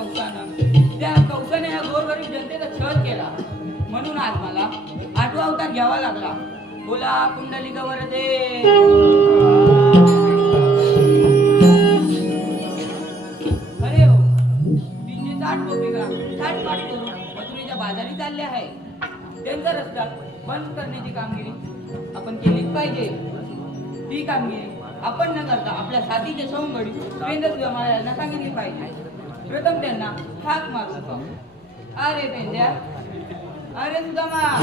कौसानं त्या कौसाने या गोरगरीब जनतेचा छळ केला. म्हणून आज मला आठवा अवतार घ्यावा लागला. बोला कुंडलिक वरदे. अरे हो. तीनशे साठ गोपिका साठ पाठ करून मथुरेच्या बाजारी चालले आहे. त्यांचा रस्ता बंद करण्याची कामगिरी आपण केलीच पाहिजे. ती कामगिरी आपण न करता आपल्या साथीचे सवंगडी पेंदर महाराजांना सांगितली पाहिजे. રતમબેનના થાકમાં હતો અરે બેન્જા અરે સુદામા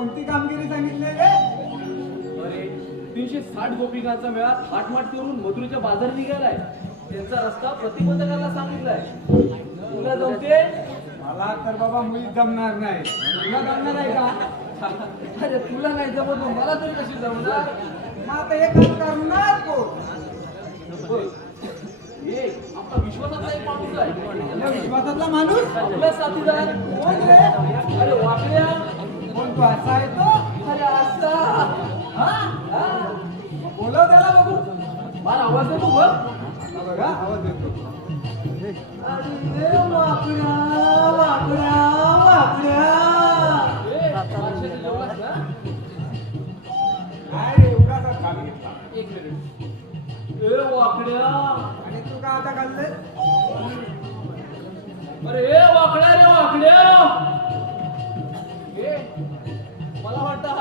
कोणती कामगिरी सांगितली? रे अरे तीनशे साठ गोपिकांचा मेळा थाटमाट करून मथुरेच्या बाजार निघालाय. त्यांचा रस्ता प्रतिबंध करायला सांगितलाय. तुला जमते? मला तर बाबा मुळीच जमणार नाही. तुला जमणार आहे का? अरे तुला नाही जमत मला तरी कशी जमणार? मग आता हे काम करणार कोण? हे आपला विश्वासातला एक माणूस आहे. विश्वासातला माणूस? आपला साथीदार. कोण रे? अरे वाकड्या. कोण तो असा. अरे असा बोलव त्याला बघू. मला आवाज देतो बघ बघा आवाज देतो. अरे वाकड्या वाकड्या वाकड्या काय रे एवढा एवढासा काम घेतला एक मिनिट ए वाकड्या आणि तू का आता खाल्ले अरे ए वाकड्या रे वाकड्या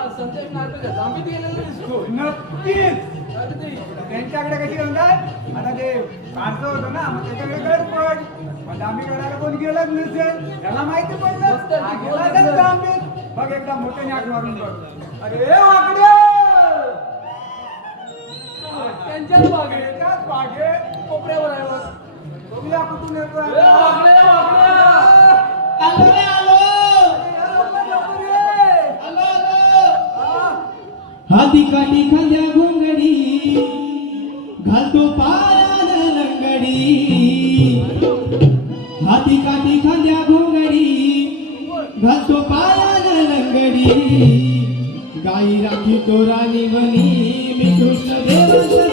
हा जांबीत गेलेला दिसतो नक्कीच. अगदी. त्यांच्याकडे कशी म्हणतात आता ते फारसं होतं ना मग त्याच्याकडे गैर पड. मग आम्ही करायला कोण गेलंच नसेल. त्याला माहिती पडलं. हा गेला असेल. बघ एकदा मोठे नाक मारून बघ. अरे वाकडे! त्यांच्याच मागे. एकाच मागे. कोपऱ्यावर आहे बघ. बघूया कुठून येतोय. ए वाकड्या वाकड्या आलो रे आलो या लवकर, लवकर ये. आलो आलो हा. हाती काठी खांद्या घोंगडी घालतो पारा लंगडी. हाती काठी खांद्या घोंगडी घालतो पारा लंगडी. गाई राखी तो राणी वनी मी कृष्ण देवाचा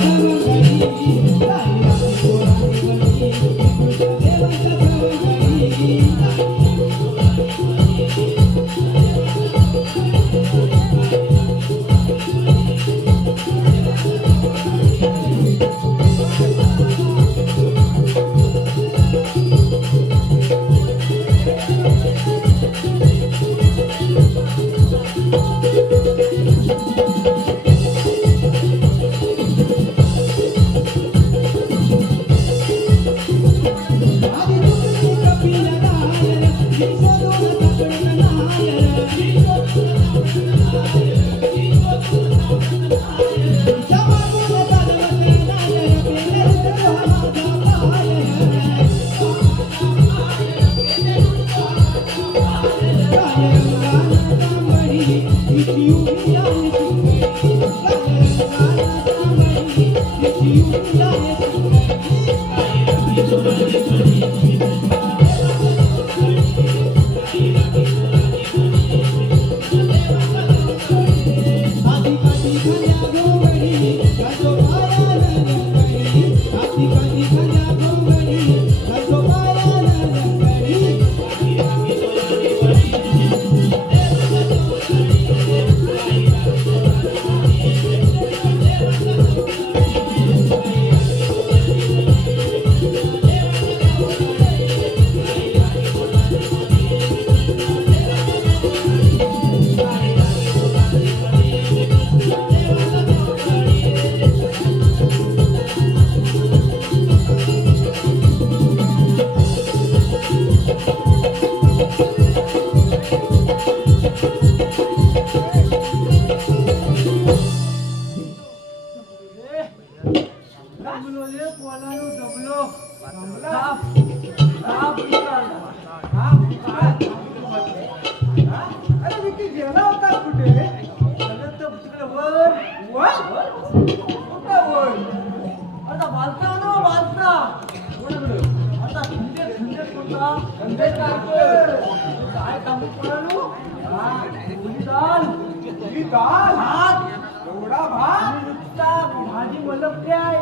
ही दाल भात एवढा भात. नुसता भाजी मलपते आहे.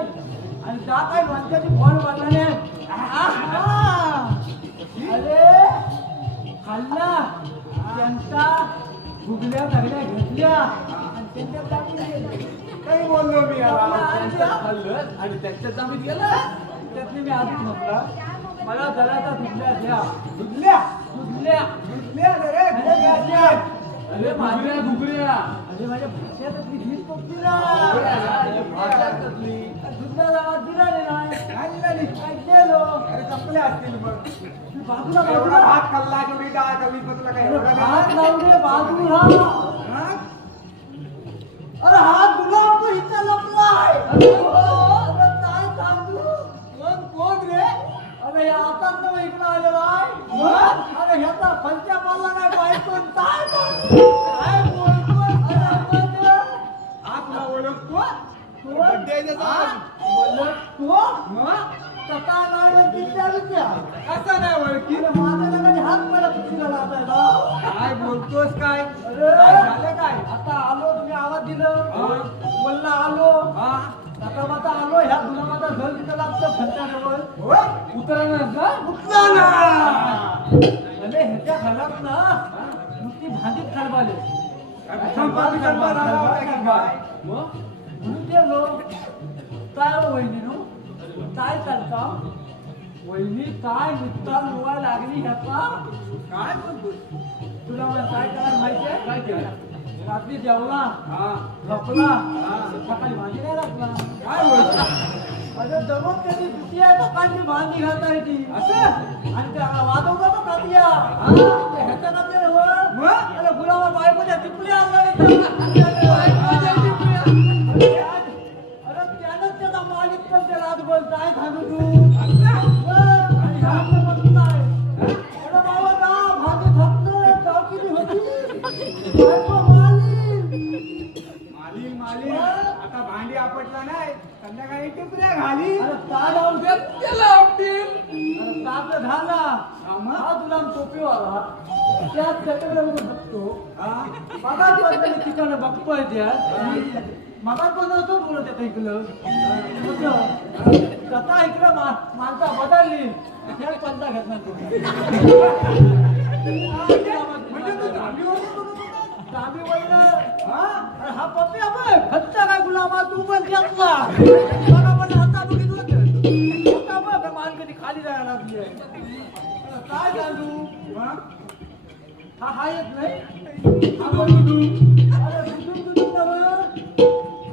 आणि त्या काय माणसाची फळ बांधले अरे खाल्ला. त्यांचा गुगल्या सगळ्या घेतल्या. आणि त्यांच्या दिल्या. काही बोललो मी खाल्लं आणि त्यांच्या जामीत गेला. त्यातले मी आधीच म्हटलं मला जराचा दुधल्या द्या. दुधल्या? दुधल्या. दुधल्या रे अरे घुगऱ्या घुगऱ्या अरे माझ्या भाषेतली हीच पक्की ना भाषातली. दुधल्या गावात दिला नाही. नाही दिली. काय केलो अरे असतील मग बाजूला भात खाल्ला केवढी डाळ पण तुला काय हात बाजूला. हा? अरे हा पंचा पाला नाही बायको काय? काय बोलतो तुला ओळखतो? मग? कथा नाही विचारूच्या असं नाही ओळखी माझ्या लग्नाची हात मला पुशीला लावायला काय बोलतोस काय? काय झालं काय? आता आलो तुम्ही आवाज दिलं. बोलला आलो. हा. आता आलो ह्या गुलाबाचा घर तिथं लागतं होय? उतरणार ना ह्याच्या घरात ना नुसती भाजीत खरबाले काय संपादन करणार आला होता की काय? म्हणून हो वहिनी नो? काय चालता वहिनी काय नुसता लोवा लागली ह्याचा? काय तुला मला काय करायला माहितीये काय केलं रात्री जेवला. हा. झोपला. सकाळी भाजी नाही लागला काय बोलतोस अरे दररोज त्याची दुसरी आहे सकाळची भाजी घालता येते असं? आणि ते वाजवता तो ह्याच्या कापिया नव्हं. मग? अरे गुलाबा बायकोच्या टिपल्या आणल्या अरे त्यानंच त्याचा मालिक पण ते रातभर काय सांगू तू संध्याकाळी टिपऱ्या घाली? त्याला आपटील झाला हा तुला टोपी त्यात त्याच्याकडे बघून बघतो. मगाच ठिकाणं बघतोय त्या. मगाच पण नव्हतं बोलत येतं कसं कथा इकडं मा माणसा बदलली. त्यात पंचा घेतला तू. तू धाबीवर बोललं अरे हा पप्पी आपण. खच्च काय गुलामा तू पण घेतला पण आता बघितलं तर. आता बघ मान कधी खाली जायला काय सांगू हा? हा येत नाही? पण दुधू. अरे दुधू दुधू नवं.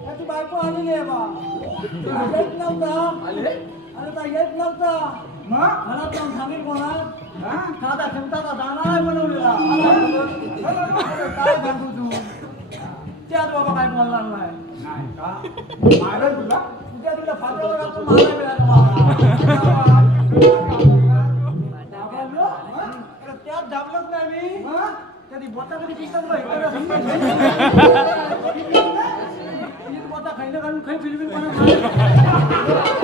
त्याची बायको आलेली आहे बा. येत नव्हता. अरे ता येत नव्हता. मग? घरात सांगेल कोणा? साधा क्षमताचा दाना बनवलेला. काय सांगू तू? त्यात बाबा काय बोलणार नाही. मारल तुला? उद्या तुला मिळालं त्यात दाबलोच नाही मी? कधी बोटा कधी पिकत नाही बोटा खायला काढून खाई फिल्मी बरोबर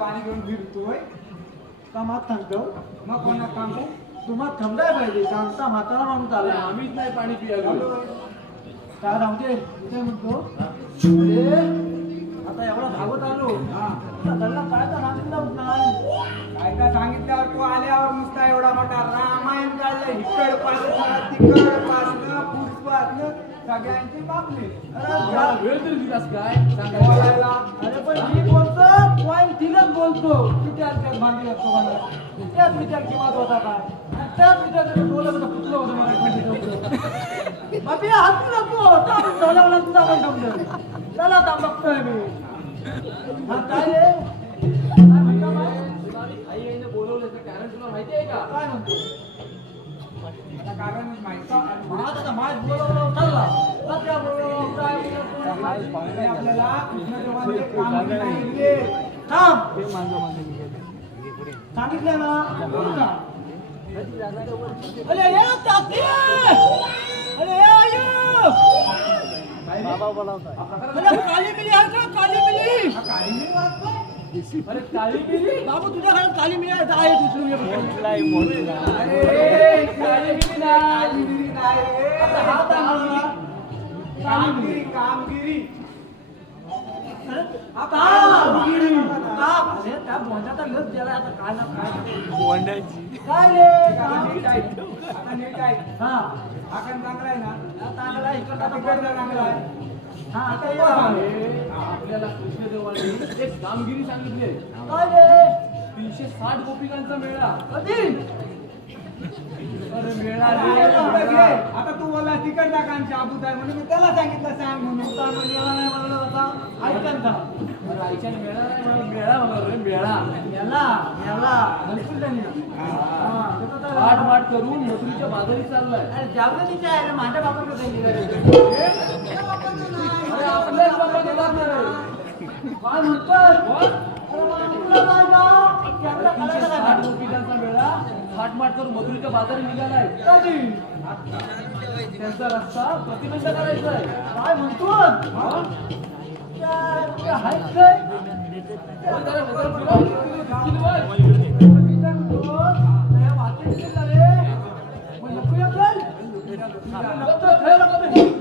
पाणी घेऊन फिरतोय? कामात थांबतो? मग कोणात थांबू? तुम्हाला थांबलाय पाहिजे. आमचा म्हातारा माणूस आला आम्हीच नाही पाणी पियालो. काय राहते काय म्हणतो. अरे आता एवढा धावत आलो. हा. त्याला काय तर सांगितलं नाही काय काय सांगितल्यावर तू आल्यावर नुसता एवढा मोठा रामायण काढलं इकड पासनं तिकड पासनं पुष्पासनं सगळ्यांची अरे वेळ तरी दिलास काय बोलायला अरे पण मी बोलतो पॉईंट दिलंच बोलतो किती अंतर बांधली असतो मला त्याच विचार किंमत होता काय त्याच विचार बोलत कसं कुठलं होतं मला खाली बापी हात नको झाल्यावर तुझा पण समजेल चला आता बघतोय मी काय रे? आई बोलवलं कारण तुला माहिती आहे का काय म्हणतो आता कारण माहिती महाराज बोलवलं सांगितलं ना काली बाबू तुझ्या घरात काली मिली आहे आहे कामगिरी. कामगिरी. हा? हा. आपल्याला कृष्णदेवाने एक कामगिरी सांगितली आहे. काय रे? तीनशे साठ गोपिकांचा मेळा. कधी? आता तू बोला तिकडचा कान शाबूत आहे म्हणून मी त्याला सांगितलं सांग म्हणून. आता आपण गेला नाही म्हणलं आता ऐकन का अरे आईच्या मेळा नाही म्हणा, मेळा. म्हणा रे मेळा याला याला घरकुल त्यांनी हा त्याचं तर- आठ माठ करून मथुरीच्या बाजारी चाललाय. अरे जागृतीचं आहे माझ्या बापाकडे काही आपल्याच बापाने लागणार काय? अरे? गोपिकांचा मेळा. थाटमाट करून मजुरीचा बाजार निघाला आहे त्यांचा रस्ता प्रतिबंध करायचा आहे काय म्हणतो काय